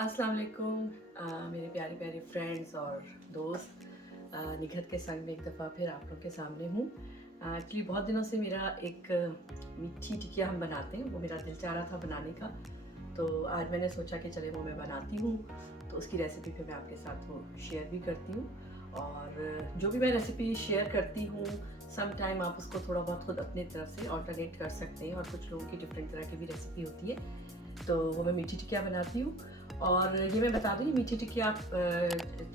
अस्सलाम वालेकुम मेरे प्यारे प्यारे फ्रेंड्स और दोस्त। निखत के संग में एक दफ़ा फिर आप लोग के सामने हूँ। एक्चुअली बहुत दिनों से मेरा एक मीठी टिकिया हम बनाते हैं, वो मेरा दिल चाह रहा था बनाने का, तो आज मैंने सोचा कि चले वो मैं बनाती हूँ, तो उसकी रेसिपी फिर मैं आपके साथ वो शेयर भी करती हूँ। और जो भी मैं रेसिपी शेयर करती हूँ, सम टाइम आप उसको थोड़ा बहुत खुद अपनी तरफ से ऑल्टरनेट कर सकते हैं, और कुछ लोगों की डिफरेंट तरह की भी रेसिपी होती है, तो वो मैं मीठी टिकिया बनाती हूँ। और ये मैं बता दूँ, ये मीठी टिक्की आप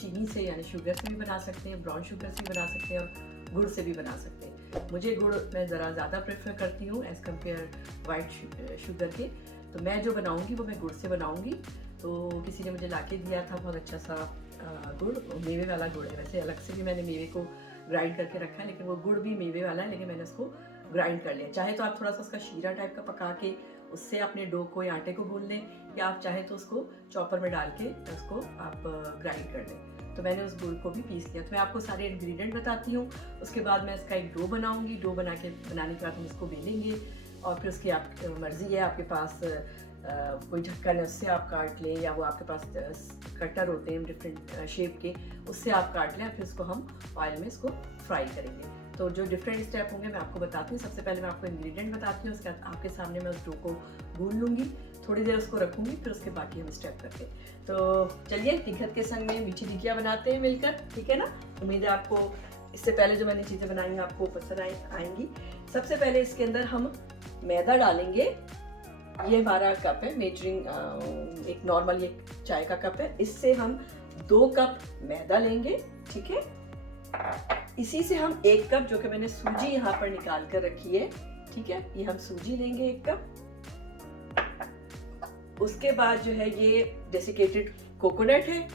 चीनी से यानी शुगर से भी बना सकते हैं, ब्राउन शुगर से भी बना सकते हैं, और गुड़ से भी बना सकते हैं। मुझे गुड़ मैं ज़रा ज़्यादा प्रेफर करती हूँ एज़ कम्पेयर वाइट शुगर के, तो मैं जो बनाऊँगी वो मैं गुड़ से बनाऊँगी। तो किसी ने मुझे लाके दिया था बहुत अच्छा सा गुड़, मेवे वाला गुड़ है। वैसे अलग से भी मैंने मेवे को ग्राइंड करके रखा है, लेकिन वो गुड़ भी मेवे वाला है, लेकिन मैंने उसको ग्राइंड कर लिया। चाहे तो आप थोड़ा सा उसका शीरा टाइप का पका के उससे अपने डो को या आटे को भून लें, या आप चाहे तो उसको चॉपर में डाल के उसको आप ग्राइंड कर लें। तो मैंने उस गुड़ को भी पीस लिया। तो मैं आपको सारे इंग्रेडिएंट बताती हूँ, उसके बाद मैं इसका एक डो बनाऊँगी। डो बनाने के बाद हम इसको बेलेंगे, और फिर उसकी आप मर्ज़ी है, आपके पास कोई ढक्कन है उससे आप काट लें, या वो आपके पास कटर होते हैं डिफरेंट शेप के, उससे आप काट लें। फिर उसको हम ऑयल में इसको फ्राई करेंगे। तो जो डिफरेंट स्टेप होंगे मैं आपको बताती हूँ। सबसे पहले मैं आपको इंग्रेडिएंट बताती हूँ, उसके बाद आपके सामने मैं उस डो को भून लूँगी, थोड़ी देर उसको रखूँगी, फिर उसके बाकी हम स्टेप करते हैं। तो चलिए निखत के संग में मीठी टिकिया बनाते हैं मिलकर, ठीक है ना। उम्मीद है आपको इससे पहले जो मैंने चीज़ें बनाई हैं आपको पसंद आएंगी। सबसे पहले इसके अंदर हम मैदा डालेंगे। ये हमारा कप है मेजरिंग, एक नॉर्मल ये चाय का कप है, इससे हम 2 कप मैदा लेंगे, ठीक है। इसी से हम 1 कप, जो कि मैंने सूजी यहाँ पर निकाल कर रखी है, ठीक है, ये हम सूजी लेंगे 1 कप। उसके बाद जो है ये डेसिकेटेड कोकोनट है,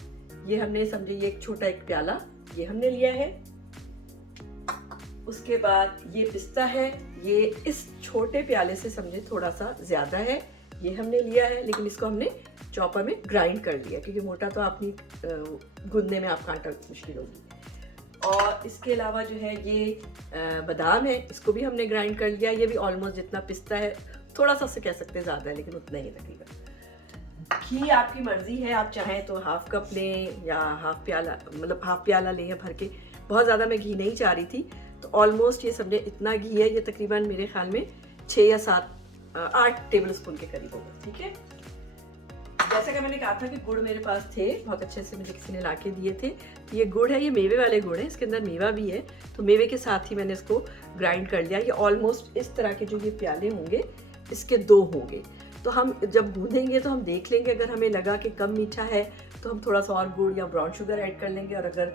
ये हमने समझे ये एक छोटा एक प्याला ये हमने लिया है। उसके बाद ये पिस्ता है, ये इस छोटे प्याले से समझे थोड़ा सा ज्यादा है, ये हमने लिया है, लेकिन इसको हमने चॉपर में ग्राइंड कर लिया, क्योंकि मोटा तो आपने गूंदने में आपका आटा मुश्किल होगी। और इसके अलावा जो है ये बादाम है, इसको भी हमने ग्राइंड कर लिया। ये भी ऑलमोस्ट जितना पिस्ता है, थोड़ा सा उससे कह सकते हैं ज़्यादा है, लेकिन उतना ही तकरीबन। घी आपकी मर्जी है, आप चाहें तो हाफ कप लें या हाफ प्याला, मतलब हाफ प्याला लें या भर के। बहुत ज़्यादा मैं घी नहीं चाह रही थी, तो ऑलमोस्ट ये समझे इतना घी है, ये तकरीबन मेरे ख्याल में 6 या 8 टेबल स्पून के करीब होगा, ठीक है। जैसा कि मैंने कहा था कि गुड़ मेरे पास थे, बहुत अच्छे से मुझे किसी ने ला के दिए थे। तो ये गुड़ है, ये मेवे वाले गुड़ है, इसके अंदर मेवा भी है, तो मेवे के साथ ही मैंने इसको ग्राइंड कर लिया। ये ऑलमोस्ट इस तरह के जो ये प्याले होंगे, इसके 2 होंगे। तो हम जब गूंदेंगे तो हम देख लेंगे, अगर हमें लगा कि कम मीठा है तो हम थोड़ा सा और गुड़ या ब्राउन शुगर ऐड कर लेंगे, और अगर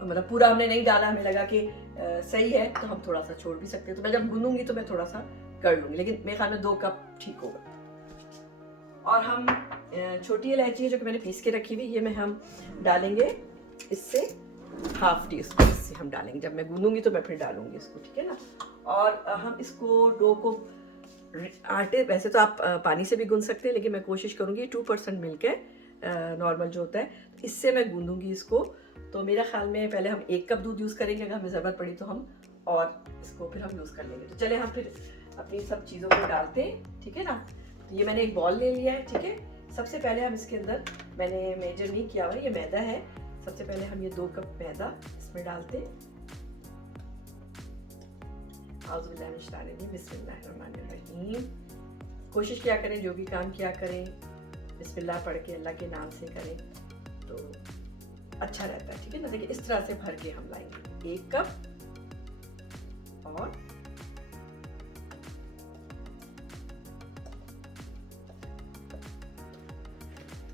मतलब पूरा हमने नहीं डाला, हमें लगा कि सही है, तो हम थोड़ा सा छोड़ भी सकते हैं। तो मैं जब गूंदूंगी तो मैं थोड़ा सा कर लूँगी, लेकिन मेरे ख्याल में 2 कप ठीक होगा। और हम छोटी इलायची है जो कि मैंने पीस के रखी हुई, ये में हम डालेंगे, इससे हाफ टी स्पून इससे हम डालेंगे। जब मैं गूंदूंगी तो मैं फिर डालूंगी इसको, ठीक है ना। और हम इसको डो को आटे, वैसे तो आप पानी से भी गूंद सकते हैं, लेकिन मैं कोशिश करूंगी 2% मिल्क है नॉर्मल जो होता है, इससे मैं गूंदूंगी इसको। तो मेरा ख्याल में पहले हम 1 कप दूध यूज़ करेंगे, अगर हमें ज़रूरत पड़ी तो हम और इसको फिर हम यूज़ कर लेंगे। तो चले हम फिर अपनी सब चीज़ों को डालते हैं, ठीक है ना। ये मैंने एक बॉल ले लिया है, ठीक है। सबसे पहले हम इसके अंदर, मैंने मेजर नहीं किया हुआ, ये मैदा है। सबसे पहले हम ये 2 कप मैदा इसमें डालते हैं। बिस्मिल्लाहिर्रहमानिर्रहीम। कोशिश किया करें, जो भी काम किया करें बिस्मिल्लाह पढ़ के, अल्लाह के नाम से करें तो अच्छा रहता है, ठीक है ना। देखिए इस तरह से भर के हम लाएंगे 1 कप, और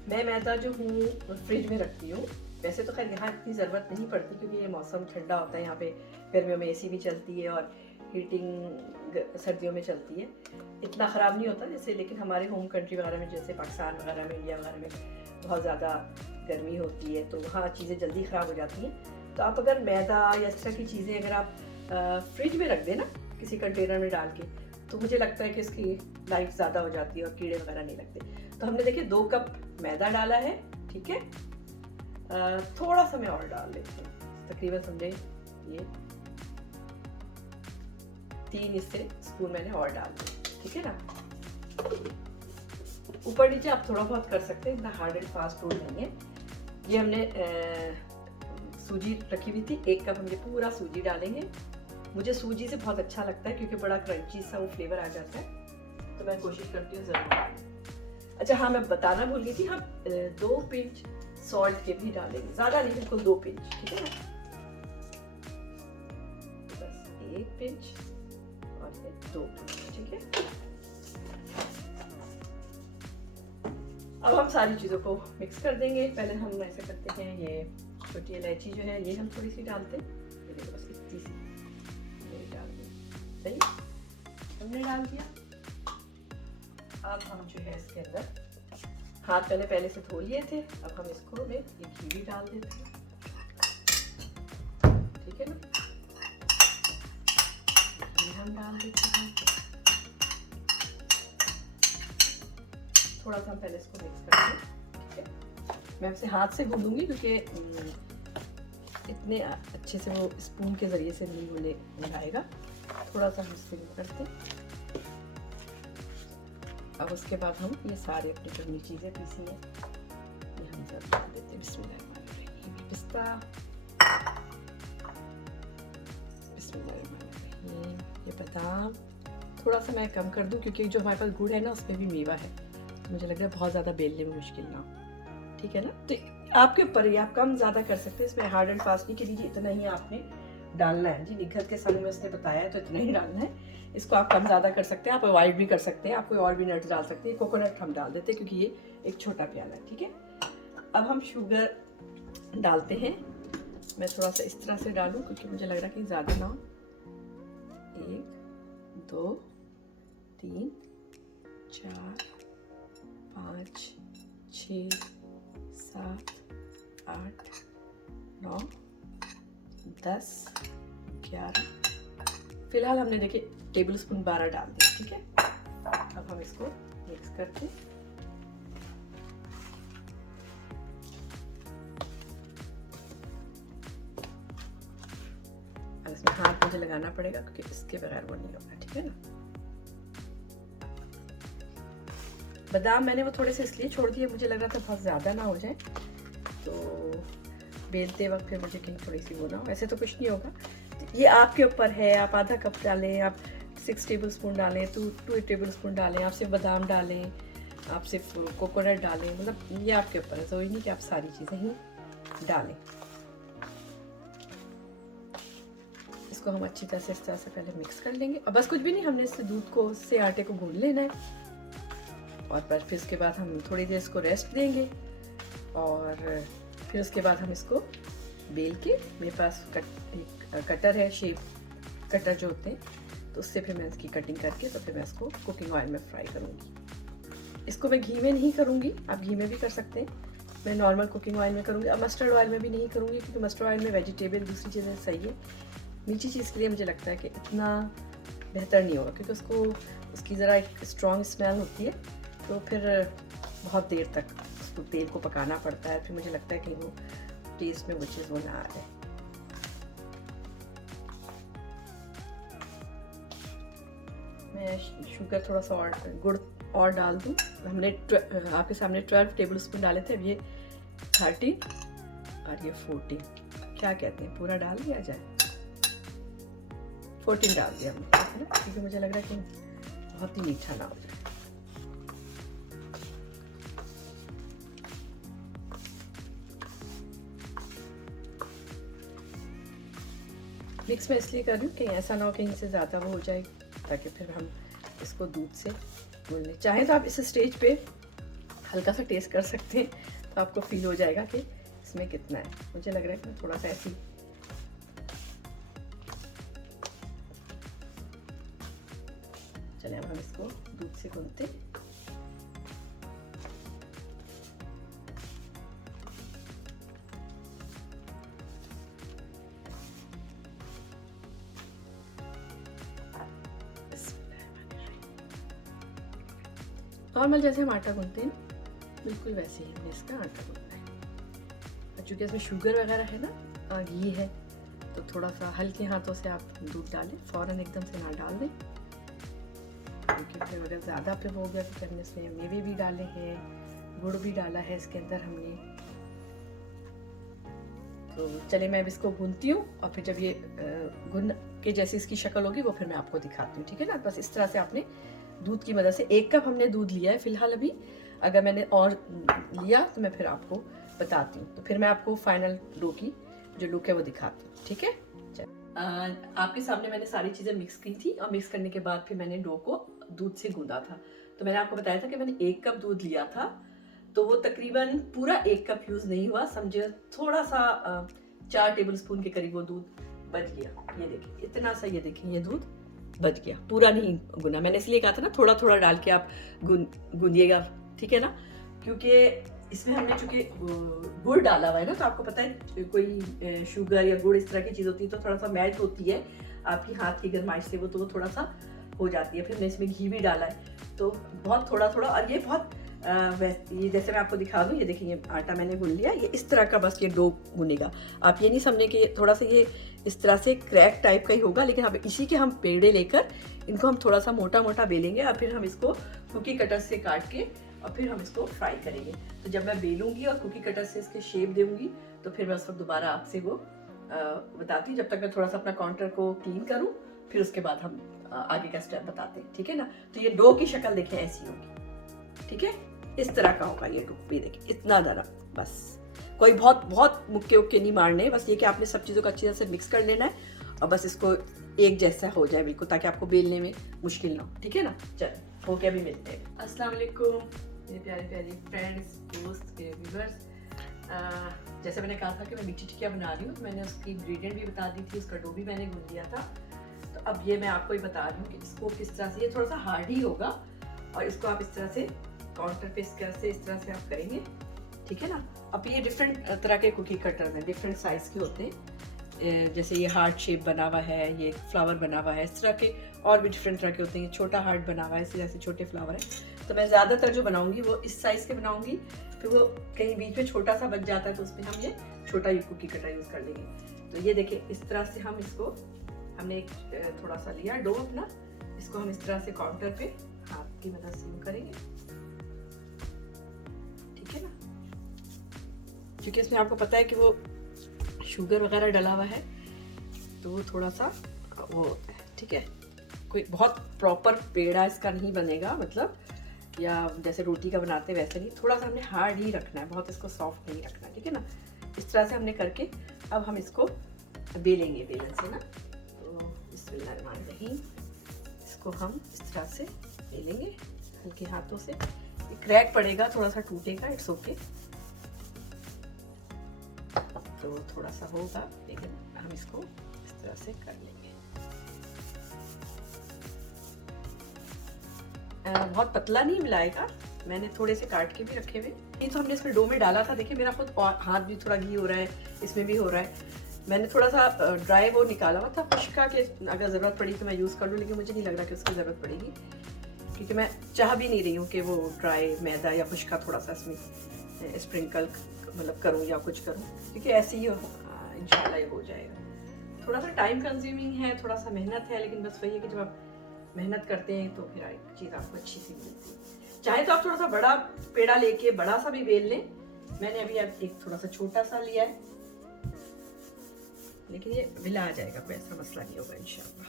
मैं मैदा जो हूँ फ्रिज में रखती हूँ। वैसे तो खैर यहाँ इतनी ज़रूरत नहीं पड़ती, क्योंकि ये मौसम ठंडा होता है, यहाँ पे गर्मियों में एसी भी चलती है और हीटिंग सर्दियों में चलती है, इतना ख़राब नहीं होता जैसे। लेकिन हमारे होम कंट्री वगैरह में, जैसे पाकिस्तान वगैरह में, इंडिया वगैरह में बहुत ज़्यादा गर्मी होती है, तो वहाँ चीज़ें जल्दी ख़राब हो जाती हैं। तो आप अगर मैदा या इस तरह की चीज़ें अगर आप फ्रिज में रख दें ना, किसी कंटेनर में डाल के, तो मुझे लगता है कि इसकी लाइफ ज़्यादा हो जाती है और कीड़े वगैरह नहीं लगते। तो हमने देखिए 2 कप मैदा डाला है, ठीक है। थोड़ा सा मैं और डाल लेती हूँ, तकरीबन समझे ये 3 इससे स्पून मैंने और डाल दिया, ठीक है ना। ऊपर नीचे आप थोड़ा बहुत कर सकते हैं, इतना हार्ड एंड फास्ट रोल नहीं है। ये हमने सूजी रखी हुई थी, 1 कप हम ये पूरा सूजी डालेंगे। मुझे सूजी से बहुत अच्छा लगता है क्योंकि बड़ा क्रंची सा वो फ्लेवर आ जाता है, तो मैं कोशिश करती हूँ ज़रूर। अच्छा हाँ, मैं बताना भूल गई थी, हम 2 पिंच सॉल्ट के भी डालेंगे, ज़्यादा नहीं, बिल्कुल 2 पिंच, ठीक है ना। बस 1 पिंच और फिर 2 पिंच, ठीक है। अब हम सारी चीज़ों को मिक्स कर देंगे। पहले हम ऐसे करते हैं, ये छोटी इलायची जो है ये हम थोड़ी सी डालते हैं, ये देखो बस इतनी सी ये डाल दें। सही, हमने डाल दिया। अब हम जो है इसके अंदर हाथ पहले से धो लिए थे, अब हम इसको में ये घी भी डाल देते हैं, ठीक है ना। घी हम डाल देते हैं, थोड़ा सा हम पहले इसको मिक्स कर दें, ठीक है। मैं इसे हाथ से गूंदूंगी क्योंकि इतने अच्छे से वो स्पून के ज़रिए से नहीं होने आएगा, थोड़ा सा हम इससे करते हैं। अब उसके बाद हम ये सारे अपनी जो चीज़ें पीसी हैं ये हम सब डाल देते हैं। बिस्मिल्लाहिर्रहमानिर्रहीम, पिस्ता, बिस्मिल्लाहिर्रहमानिर्रहीम, ये बादाम थोड़ा सा मैं कम कर दूं क्योंकि जो हमारे पास गुड़ है ना उसमें भी मेवा है, तो मुझे लग रहा है बहुत ज़्यादा बेलने में मुश्किल ना हो, ठीक है ना। तो आपके ऊपर ही, आप कम ज़्यादा कर सकते हैं। इसमें हार्ड एंड फास्ट नहीं के लीजिए, इतना ही आपने डालना है जी। निखत के संग में उसने बताया है तो इतना ही डालना है। इसको आप कम ज़्यादा कर सकते हैं, आप अवॉइड भी कर सकते हैं, आप कोई और भी नट्स डाल सकते हैं। कोकोनट हम डाल देते हैं क्योंकि ये एक छोटा प्याला है, ठीक है। अब हम शुगर डालते हैं। मैं थोड़ा सा इस तरह से डालूं क्योंकि मुझे लग रहा है कि ज़्यादा ना हो। 1 2 3 4 5 6 7 8 9 10 11, फिलहाल हमने देखिए टेबल स्पून 12 डाल दिए, ठीक है। अब हम इसको मिक्स करते हैं। अब इसमें हाथ मुझे लगाना पड़ेगा क्योंकि इसके बगैर वो नहीं होगा, ठीक है ना। बादाम मैंने वो थोड़े से इसलिए छोड़ दिए, मुझे लग रहा था बहुत ज़्यादा ना हो जाए, तो बेलते वक्त फिर मुझे कहीं थोड़ी सी वो ना हो। ऐसे तो कुछ नहीं होगा, ये आपके ऊपर है। आप आधा कप डालें, आप 6 टेबल स्पून डालें, 2 टेबल स्पून डालें, आप सिर्फ बादाम डालें, आप सिर्फ कोकोनट डालें, मतलब ये आपके ऊपर है। ज़रूरी नहीं कि आप सारी चीज़ें ही डालें। इसको हम अच्छी तरह से इस तरह से पहले मिक्स कर लेंगे। और बस कुछ भी नहीं, हमने इससे दूध को, उससे आटे को गूंद लेना है और फिर उसके बाद हम थोड़ी देर इसको रेस्ट देंगे और फिर उसके बाद हम इसको बेल के, मेरे पास एक कटर है, शेप कटर जो होते हैं, तो उससे फिर मैं इसकी कटिंग करके तो फिर मैं इसको कुकिंग ऑयल में फ्राई करूँगी। इसको मैं घी में नहीं करूँगी, आप घी में भी कर सकते हैं, मैं नॉर्मल कुकिंग ऑयल में करूँगी। अब मस्टर्ड ऑयल में भी नहीं करूँगी क्योंकि मस्टर्ड ऑयल में वेजिटेबल दूसरी चीज़ें सही है, मीठी चीज़ के लिए मुझे लगता है कि इतना बेहतर नहीं होगा क्योंकि उसकी ज़रा एक स्ट्रॉन्ग स्मेल होती है, तो फिर बहुत देर तक उसको तेल को पकाना पड़ता है, फिर मुझे लगता है कि वो टेस्ट में वो चीज़ वो ना आ जाए। मैं शुगर थोड़ा सा और, गुड़ और डाल दूँ। हमने आपके सामने 12 टेबल स्पून डाले थे, अब ये 13 और ये 14, क्या कहते हैं, पूरा डाल दिया जाए, 14 डाल दिया हमने, है ना, क्योंकि मुझे लग रहा है कि बहुत ही मीठा ना हो जाए। मिक्स में इसलिए कर रही हूँ कहीं ऐसा ना हो कहीं से ज़्यादा वो हो जाए, ताकि फिर हम इसको दूध से भून लें। चाहे तो आप इस स्टेज पे हल्का सा टेस्ट कर सकते हैं, तो आपको फील हो जाएगा कि इसमें कितना है। मुझे लग रहा है कि थोड़ा सा ऐसी चले, अब हम इसको दूध से भूनते हैं। नॉर्मल जैसे हम आटा गूंथते हैं बिल्कुल वैसे ही हमने इसका आटा गूंथना है। चूँकि इसमें शुगर वगैरह है ना, घी है, तो थोड़ा सा हल्के हाथों से आप दूध डालें, फ़ौरन एकदम से ना डाल दें क्योंकि फिर अगर ज़्यादा फिर हो गया तो हमने इसमें मेवे भी डाले हैं, गुड़ भी डाला है इसके अंदर हमने। तो चले मैं अब इसको भूनती हूँ और फिर जब ये गुन के जैसे इसकी शक्ल होगी वो फिर मैं आपको दिखाती हूँ, ठीक है ना। बस इस तरह से आपने दूध की मदद से 1 कप हमने दूध लिया है फ़िलहाल अभी। अगर मैंने और लिया तो मैं फिर आपको बताती हूँ, तो फिर मैं आपको फाइनल डो की जो लुक है वो दिखाती हूँ, ठीक है। आपके सामने मैंने सारी चीज़ें मिक्स की थी और मिक्स करने के बाद फिर मैंने डो को दूध से गूंदा था। तो मैंने आपको बताया था कि मैंने 1 कप दूध लिया था, तो वो तकरीबन पूरा 1 कप यूज़ नहीं हुआ, समझे थोड़ा सा 4 टेबल स्पून के करीब वो दूध बच गया। ये देखिए इतना सा, ये देखिए ये दूध बच गया, पूरा नहीं गुना। मैंने इसलिए कहा था ना थोड़ा थोड़ा डाल के आप गूंदिएगा, ठीक है ना, क्योंकि इसमें हमने चूंकि गुड़ डाला हुआ है ना, तो आपको पता है कोई शुगर या गुड़ इस तरह की चीज़ होती है तो थोड़ा सा मेल्ट होती है आपकी हाथ की गरमाइश से, वो थोड़ा सा हो जाती है। फिर मैंने इसमें घी भी डाला है, तो बहुत थोड़ा थोड़ा, और ये बहुत ये जैसे मैं आपको दिखा दूँ, ये देखिए ये आटा मैंने गूंद लिया, ये इस तरह का बस ये डो गूनेगा। आप ये नहीं समझे कि थोड़ा सा ये इस तरह से क्रैक टाइप का ही होगा, लेकिन अब इसी के हम पेड़े लेकर इनको हम थोड़ा सा मोटा मोटा बेलेंगे और फिर हम इसको कुकी कटर से काट के और फिर हम इसको फ्राई करेंगे। तो जब मैं बेलूंगी और कुकी कटर से इसके शेप दूंगी तो फिर मैं उस वक्त दोबारा आपसे वो बताती हूँ। जब तक मैं थोड़ा सा अपना काउंटर को क्लीन करूँ, फिर उसके बाद हम आगे का स्टेप बताते हैं, ठीक है ना। तो ये डो की शक्ल देखें ऐसी होगी, ठीक है, इस तरह का होगा ये डो। भी देखिए इतना ज़रा, बस कोई बहुत बहुत मुक्के उक्के नहीं मारने, बस ये कि आपने सब चीज़ों को अच्छी तरह से मिक्स कर लेना है और बस इसको एक जैसा हो जाए बिल्कुल, ताकि आपको बेलने में मुश्किल ना हो, ठीक है ना। चल हो के अभी मिलते हैं। अस्सलाम वालेकुम मेरे प्यारे प्यारे फ्रेंड्स, दोस्त, मेरे व्यूवर्स। जैसे मैंने कहा था कि मैं मिट्टी टिकिया बना रही हूँ, तो मैंने उसकी इंग्रेडिएंट भी बता दी थी, उसका डो भी मैंने गूंद दिया था। तो अब ये मैं आपको ही बता रही हूँ कि इसको किस तरह से, ये थोड़ा सा हार्ड ही होगा और इसको आप इस तरह से काउंटर पे इस तरह से आप करेंगे, ठीक है ना। अब ये डिफरेंट तरह के कुकी कटर्स हैं, डिफरेंट साइज़ के होते हैं। जैसे ये हार्ट शेप बना हुआ है, ये फ्लावर बना हुआ है, इस तरह के और भी डिफरेंट तरह के होते हैं। ये छोटा हार्ट बना हुआ है, इस तरह से छोटे फ्लावर है। तो मैं ज़्यादातर जो बनाऊंगी वो इस साइज़ के बनाऊंगी, फिर वो कहीं बीच में छोटा सा बच जाता है तो उसमें हम ये छोटा कुकी कटर यूज़ कर लेंगे। तो ये देखिए इस तरह से हम इसको, हमने एक थोड़ा सा लिया डो अपना, इसको हम इस तरह से काउंटर पे हाथ की मदद से करेंगे, ठीक है ना। क्योंकि इसमें आपको पता है कि वो शुगर वगैरह डला हुआ है तो वो थोड़ा सा वो होता है, ठीक है। कोई बहुत प्रॉपर पेड़ा इसका नहीं बनेगा, मतलब या जैसे रोटी का बनाते हैं वैसे नहीं, थोड़ा सा हमने हार्ड ही रखना है, बहुत इसको सॉफ्ट नहीं रखना, ठीक है ना। इस तरह से हमने करके अब हम इसको बेलेंगे बेलन से ना। तो बिस्मिल्लाहिर्रहमानिर्रहीम, इसको हम इस तरह से बेलेंगे हल्के हाथों से। क्रैक पड़ेगा, थोड़ा सा टूटेगा, इट्स ओके, तो थोड़ा सा होगा, लेकिन हम इसको इस तरह से कर लेंगे। बहुत पतला नहीं मिलाएगा, मैंने थोड़े से काट के भी रखे हुए। ये तो हमने इसमें डो में डाला था, देखिए मेरा खुद हाथ भी थोड़ा घी हो रहा है, इसमें भी हो रहा है। मैंने थोड़ा सा ड्राई वो निकाला हुआ था खुश्का के, अगर ज़रूरत पड़ी तो मैं यूज़ कर लूँ, लेकिन मुझे नहीं लग रहा कि उसकी ज़रूरत पड़ेगी, क्योंकि मैं चाह भी नहीं रही हूँ कि वो ड्राई मैदा या खुश्का थोड़ा सा इसमें स्प्रिंकल मतलब करूँ या कुछ करूँ, क्योंकि ऐसे ही इंशाल्लाह ये हो जाएगा। थोड़ा सा टाइम कंज्यूमिंग है, थोड़ा सा मेहनत है, लेकिन बस वही है कि जब आप मेहनत करते हैं तो फिर एक चीज़ आपको अच्छी सी मिलती है। चाहे तो आप थोड़ा सा बड़ा पेड़ा लेके बड़ा सा भी बेल लें, मैंने अभी एक थोड़ा सा छोटा सा लिया है, लेकिन ये मिला आ जाएगा, कोई ऐसा मसला नहीं होगा इंशाल्लाह।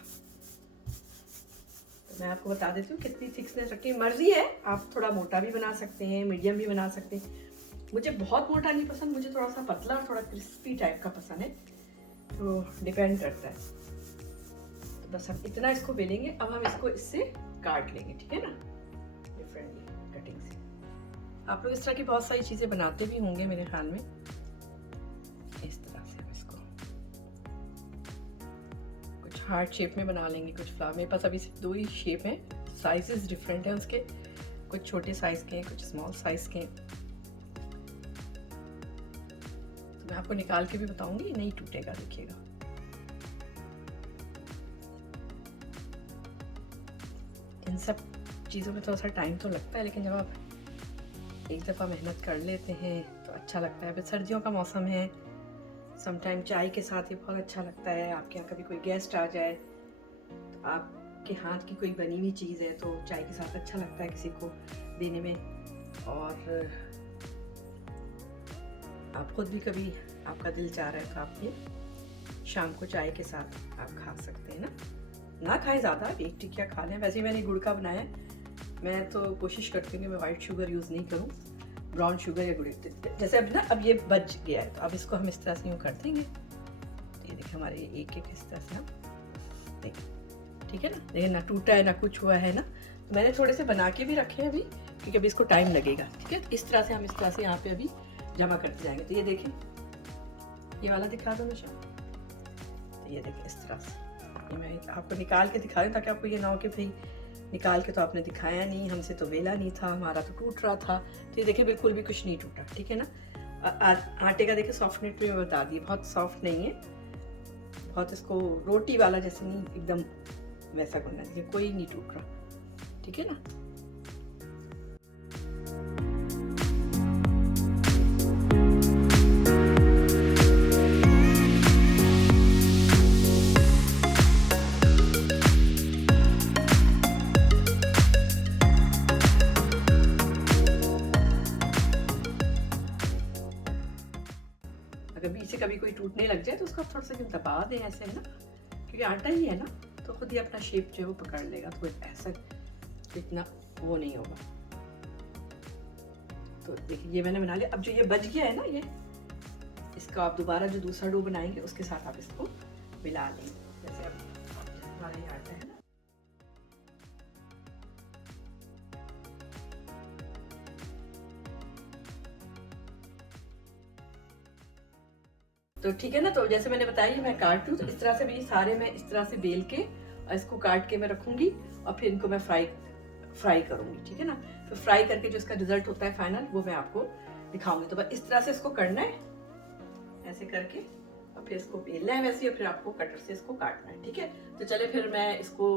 तो मैं आपको बता देती हूँ कितनी थिकनेस रखी, मर्जी है, आप थोड़ा मोटा भी बना सकते हैं, मीडियम भी बना सकते हैं। मुझे बहुत मोटा नहीं पसंद, मुझे थोड़ा सा पतला और थोड़ा क्रिस्पी टाइप का पसंद है, तो डिपेंड करता है। तो बस हम इतना इसको बेलेंगे, अब हम इसको इससे काट लेंगे, ठीक है ना, डिफरेंट कटिंग से। आप लोग इस तरह की बहुत सारी चीज़ें बनाते भी होंगे मेरे ख्याल में। इस तरह से हम इसको कुछ हार्ट शेप में बना लेंगे, कुछ फ्लावर। मेरे पास अभी सिर्फ 2 ही शेप हैं, साइजेस डिफरेंट हैं उसके, कुछ छोटे साइज़ के हैं, कुछ स्मॉल साइज़ के हैं। मैं आपको निकाल के भी बताऊंगी, नहीं टूटेगा, देखिएगा। इन सब चीज़ों में थोड़ा सा टाइम तो लगता है, लेकिन जब आप एक दफ़ा मेहनत कर लेते हैं तो अच्छा लगता है। अभी सर्दियों का मौसम है, समटाइम चाय के साथ ये बहुत अच्छा लगता है। आपके यहाँ कभी कोई गेस्ट आ जाए तो आप के हाथ की कोई बनी हुई चीज़ है तो चाय के साथ अच्छा लगता है किसी को देने में। और आप खुद भी कभी आपका दिल चाह रहा है तो आप ये शाम को चाय के साथ आप खा सकते हैं ना खाएं ज़्यादा, एक टिकिया खा लें। वैसे ही मैंने गुड़ का बनाया है, मैं तो कोशिश करती हूँ कि मैं वाइट शुगर यूज़ नहीं करूँ, ब्राउन शुगर या गुड़। जैसे अब ये बच गया है तो अब इसको हम इस तरह से यूँ कर देंगे। तो ये देखिए हमारे एक इस तरह से हम देखिए, ठीक है ना, देखिए ना टूटा है ना कुछ हुआ है ना। तो मैंने थोड़े से बना के भी रखे हैं अभी, क्योंकि अभी इसको टाइम लगेगा। ठीक है, इस तरह से हम इस तरह से यहाँ पे अभी जमा करते जाएंगे। तो ये देखें, ये वाला दिखा दो निशा। तो ये देखें इस तरह से, ये मैं आपको निकाल के दिखा रही हूँ ताकि आपको ये ना हो कि भाई निकाल के तो आपने दिखाया नहीं, हमसे तो वेला नहीं था, हमारा तो टूट रहा था। तो ये देखिए बिल्कुल भी कुछ नहीं टूटा। ठीक है ना। आटे का देखिए सॉफ्टनेस भी मैं बता दी, बहुत सॉफ्ट नहीं है, बहुत इसको रोटी वाला जैसे नहीं, एकदम वैसा करना चाहिए, कोई नहीं टूट रहा। ठीक है ना। अगर बीच से कभी कोई टूटने लग जाए तो उसको थोड़ा सा क्यों दबा दें ऐसे, है ना, क्योंकि आटा ही है ना, तो खुद ही अपना शेप जो है वो पकड़ लेगा। तो ऐसा इतना वो नहीं होगा। तो देखिए ये मैंने बना लिया। अब जो ये बच गया है ना, ये इसका आप दोबारा जो दूसरा डो बनाएंगे उसके साथ आप इसको मिला लेंगे। जैसे अब हमारा ये आटा है ना, तो ठीक है ना। तो जैसे मैंने बताया मैं काट लूँ, तो इस तरह से भी सारे मैं इस तरह से बेल के और इसको काट के मैं रखूंगी और फिर इनको मैं फ्राई करूंगी। ठीक है ना। तो फ्राई करके जो इसका रिजल्ट होता है फाइनल, वो मैं आपको दिखाऊंगी। तो बस इस तरह से इसको करना है, ऐसे करके, और फिर इसको बेलना है वैसे, और फिर आपको कटर से इसको काटना है। ठीक है। तो चले फिर मैं इसको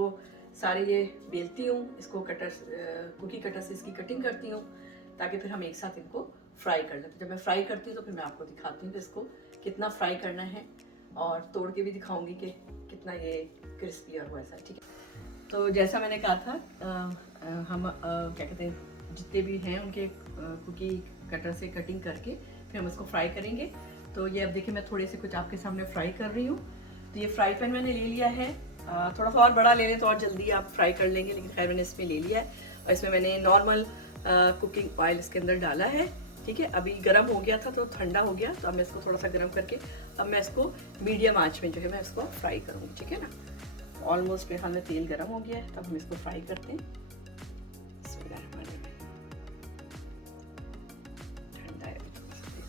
सारे ये बेलती हूँ, इसको कुकी कटर से इसकी कटिंग करती हूँ, ताकि फिर हम एक साथ इनको फ्राई कर लें। जब मैं फ्राई करती हूँ तो फिर मैं आपको दिखाती हूँ कि इसको कितना फ्राई करना है, और तोड़ के भी दिखाऊंगी कि कितना ये क्रिस्पी और वैसा। ठीक है। तो जैसा मैंने कहा था, हम क्या कहते हैं, जितने भी हैं उनके कुकी कटर से कटिंग करके फिर हम इसको फ्राई करेंगे। तो ये अब देखिए मैं थोड़े से कुछ आपके सामने फ्राई कर रही हूँ। तो ये फ्राई पैन मैंने ले लिया है, थोड़ा सा और बड़ा ले लें तो और जल्दी आप फ्राई कर लेंगे, लेकिन खैर मैंने इसमें ले लिया है। और इसमें मैंने नॉर्मल कुकिंग ऑयल इसके अंदर डाला है। ठीक है। अभी गर्म हो गया था तो ठंडा हो गया, तो अब मैं इसको थोड़ा सा गर्म करके अब मैं इसको मीडियम आंच में जो है मैं इसको फ्राई करूँगी। ठीक है ना। ऑलमोस्ट मेरे हाल में तेल गर्म हो गया है, तब हम इसको फ्राई करते हैं। ठंडा है थोड़ा सा तेल।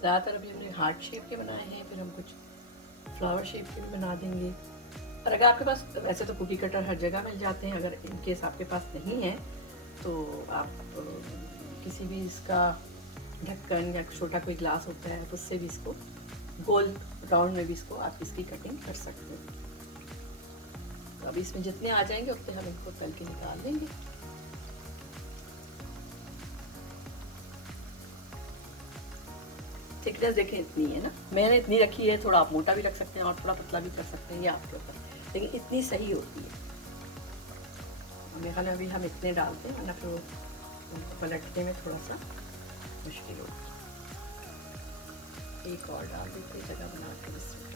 ज़्यादातर अभी हमने हार्ट शेप के बनाए हैं, फिर हम कुछ फ्लावर शेप के भी बना देंगे। और अगर आपके पास, वैसे तो कुकी कटर हर जगह मिल जाते हैं, अगर इन केस आपके पास नहीं है तो आप किसी भी इसका ढक्कन या छोटा कोई ग्लास होता है तो उससे भी इसको गोल राउंड में भी इसको आप इसकी कटिंग कर सकते हो। तो अभी इसमें जितने आ जाएंगे उतने हम इनको तल के निकाल लेंगे। थिकनेस देखें इतनी है ना, मैंने इतनी रखी है, थोड़ा आप मोटा भी रख सकते हैं और थोड़ा पतला भी कर सकते हैं, ये आपके ऊपर, लेकिन इतनी सही होती है। मेरे ख्याल में अभी हम इतने डालते हैं, वरना फिर उनको पलटने में थोड़ा सा मुश्किल होगी। एक और डाल देते हैं जगह बना के इसमें।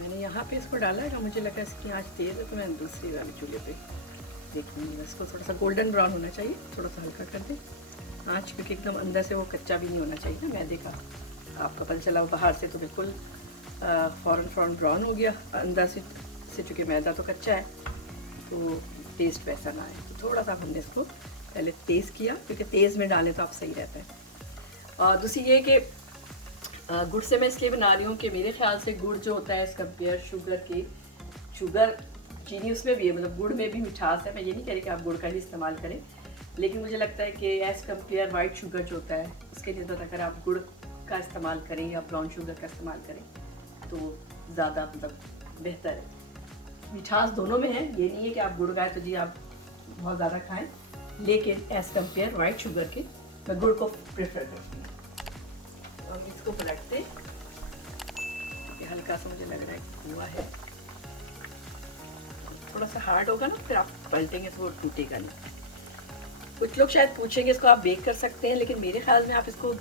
मैंने यहाँ पे इसको डाला है, मुझे लगा इसकी आँच तेज़ है तो मैं दूसरी वाले चूल्हे पे देखूँगी। इसको थोड़ा सा गोल्डन ब्राउन होना चाहिए, थोड़ा सा हल्का कर दें आँच, क्योंकि एकदम अंदर से वो कच्चा भी नहीं होना चाहिए ना मैदे का। आपका पता चला बाहर से तो बिल्कुल फ़ौरन ब्राउन हो गया, अंदर से चूँकि मैदा तो कच्चा है तो टेस्ट वैसा ना आए। तो थोड़ा सा हमने इसको पहले तेज़ किया, क्योंकि तेज़ में डालें तो आप सही रहता है। और दूसरी ये कि गुड़ से मैं इसलिए बना रही हूँ कि मेरे ख्याल से गुड़ जो होता है एज़ कम्पेयर शुगर चीनी उसमें भी है, मतलब गुड़ में भी मिठास है। मैं ये नहीं कह रही कि आप गुड़ का ही इस्तेमाल करें, लेकिन मुझे लगता है कि एज़ कम्पेयर वाइट शुगर जो होता है उसके लिए अगर आप गुड़ का इस्तेमाल करें या ब्राउन शुगर का इस्तेमाल करें तो ज़्यादा मतलब बेहतर है। मिठास दोनों में है, ये नहीं है कि आप गुड़ खाएं तो जी आप बहुत ज़्यादा खाएं, लेकिन एज कम्पेयर वाइट शुगर के मैं गुड़ को प्रेफर करती हूँ। और इसको पलटते, ये हल्का सा मुझे लग रहा है हुआ है, थोड़ा सा हार्ड होगा ना, फिर आप पलटेंगे तो वो टूटेगा नहीं। कुछ लोग शायद पूछेंगे इसको आप बेक कर सकते हैं, लेकिन मेरे ख्याल में आप इसको,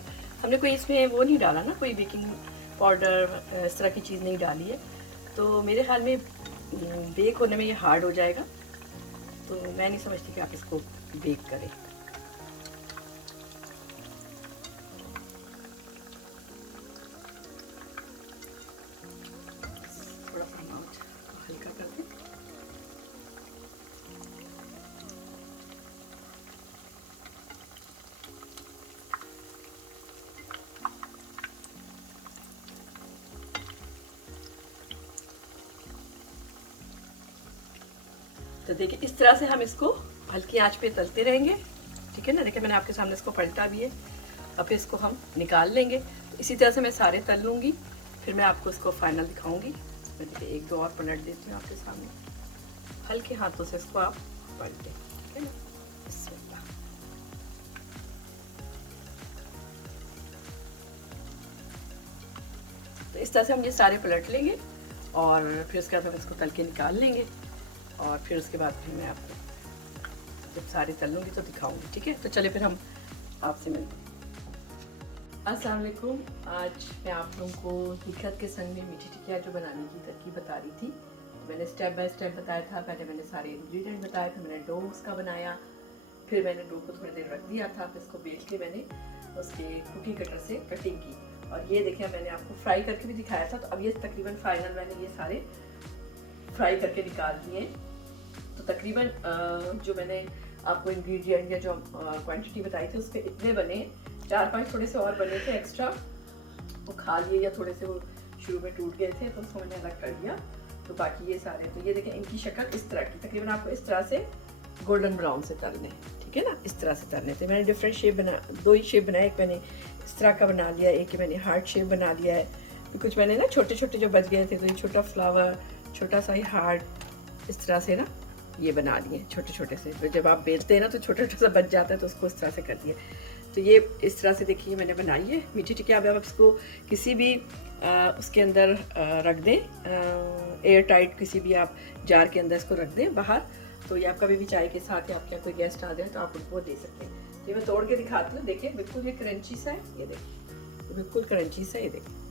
हमने कोई इसमें वो नहीं डाला ना, कोई बेकिंग पाउडर इस तरह की चीज़ नहीं डाली है, तो मेरे ख्याल में बेक होने में ये हार्ड हो जाएगा, तो मैं नहीं समझती कि आप इसको बेक करें। थोड़ा सा अमाउंट हल्का कर दें। तो देखिए इस तरह से हम इसको हल्की आंच पे तलते रहेंगे, ठीक है ना। देखिए मैंने आपके सामने इसको पलटा भी है, अब फिर इसको हम निकाल लेंगे। तो इसी तरह से मैं सारे तल लूँगी, फिर मैं आपको इसको फाइनल दिखाऊंगी। मैं देखिए एक दो और पलट देती हूँ आपके सामने, हल्के हाथों से इसको आप पलटें, ठीक है ना। तो इस तरह से हम ये सारे पलट लेंगे और फिर उसके बाद हम इसको तल के निकाल लेंगे, और फिर उसके बाद फिर मैं आपको जब सारे तल लूँगी तो दिखाऊंगी, ठीक है। तो चले फिर हम आपसे मिलते हैं। अस्सलाम वालेकुम। आज मैं आप लोगों को निखत के संग में मीठी टिकिया जो बनाने की तरकीब बता रही थी। तो मैंने स्टेप बाय स्टेप बताया था, पहले मैंने सारे इंग्रेडिएंट बताए, फिर मैंने डो उसका बनाया, फिर मैंने डो को थोड़ी देर रख दिया था, फिर इसको बेल के मैंने उसके कुकी कटर से कटिंग की, और ये देखिए मैंने आपको फ्राई करके भी दिखाया था। तो अब ये तकरीबन फाइनल मैंने ये सारे फ्राई करके निकाल दिए। तो तकरीबन जो मैंने आपको इंग्रेडिएंट या जो क्वांटिटी बताई थी उसके इतने बने, 4-5 थोड़े से और बने थे एक्स्ट्रा, वो खा लिए या थोड़े से वो शुरू में टूट गए थे तो उसको मैंने अलग कर दिया। तो बाकी ये सारे, तो ये देखें इनकी शक्ल इस तरह की, तकरीबन आपको इस तरह से गोल्डन ब्राउन से तलने, ठीक है ना, इस तरह से तलने थे। मैंने डिफरेंट शेप बना, दो ही शेप बनाए, एक मैंने इस तरह का बना लिया, एक मैंने हार्ट शेप बना लिया है, कुछ मैंने ना छोटे छोटे जो बच गए थे तो ये छोटा फ्लावर, छोटा सा ही हार्ट, इस तरह से ना ये बना लिए छोटे छोटे से। तो जब आप बेलते हैं ना तो छोटा छोटा सा बच जाता है, तो उसको इस तरह से कर दिया। तो ये इस तरह से देखिए मैंने बनाई है मीठी टिक्की। अब आप इसको किसी भी उसके अंदर रख दें, एयर टाइट किसी भी आप जार के अंदर इसको रख दें बाहर, तो ये आपका भी चाय के साथ या आपके कोई गेस्ट आ जाए तो आप उनको दे सकते हैं। ये मैं तोड़ के दिखाती हूँ, देखिए बिल्कुल ये क्रंची सा है, ये देखिए बिल्कुल क्रंची सा है, ये देखिए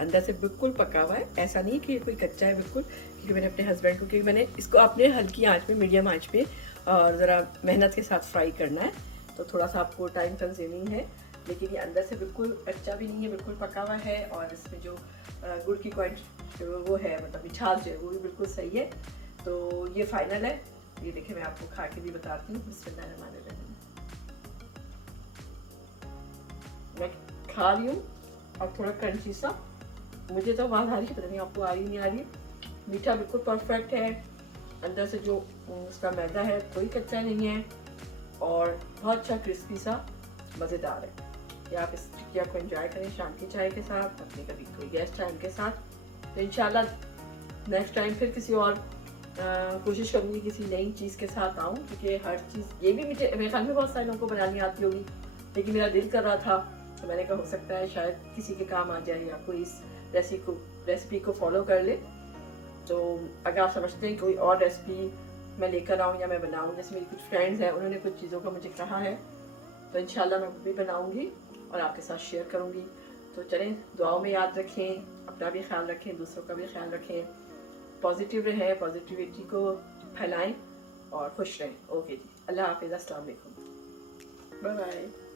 अंदर से बिल्कुल पका हुआ है, ऐसा नहीं कि कोई कच्चा है बिल्कुल। क्योंकि मैंने अपने हस्बैंड को, क्योंकि मैंने इसको अपने हल्की आंच पे, मीडियम आंच पे और ज़रा मेहनत के साथ फ्राई करना है, तो थोड़ा सा आपको टाइम कंज्यूमिंग है, लेकिन ये अंदर से बिल्कुल कच्चा भी नहीं है, बिल्कुल पका हुआ है। और इसमें जो गुड़ की क्वांटिटी वो है, मतलब मिठास जो है वो भी बिल्कुल सही है। तो ये फाइनल है। ये देखिए मैं आपको खा के भी बताती हूँ। बिस्मिल्लाहिर्रहमानिर्रहीम, मैं खा रही हूँ और थोड़ा क्रंची सा, मुझे तो आवाज़ आ रही है, पता नहीं आपको आ रही नहीं आ रही। मीठा बिल्कुल परफेक्ट है, अंदर से जो उसका मैदा है कोई कच्चा नहीं है, और बहुत अच्छा क्रिस्पी सा मज़ेदार है। ये आप इस टिकिया को एंजॉय करें शाम की चाय के साथ, अपने कभी कोई गेस्ट आए उनके साथ। तो इंशाल्लाह नेक्स्ट टाइम फिर किसी और कोशिश करूँगी किसी नई चीज़ के साथ आऊँ, क्योंकि हर चीज़ ये भी मेरे ख्याल में बहुत सारे लोगों को बनानी आती होगी, लेकिन मेरा दिल कर रहा था तो मैंने कहा हो सकता है शायद किसी के काम आ जाए या कोई इस रेसिपी को फॉलो कर ले। तो अगर आप समझते हैं कोई और रेसिपी मैं लेकर आऊँ या मैं बनाऊँ, जैसे मेरी कुछ फ्रेंड्स हैं उन्होंने कुछ चीज़ों का मुझे कहा है, तो इंशाल्लाह मैं वो भी बनाऊँगी और आपके साथ शेयर करूँगी। तो चलें, दुआओं में याद रखें, अपना भी ख्याल रखें, दूसरों का भी ख्याल रखें, पॉजिटिव रहें, पॉजिटिविटी को फैलाएं और खुश रहें। ओके जी, अल्लाह हाफिज़, अस्सलाम वालेकुम, बाय बाय।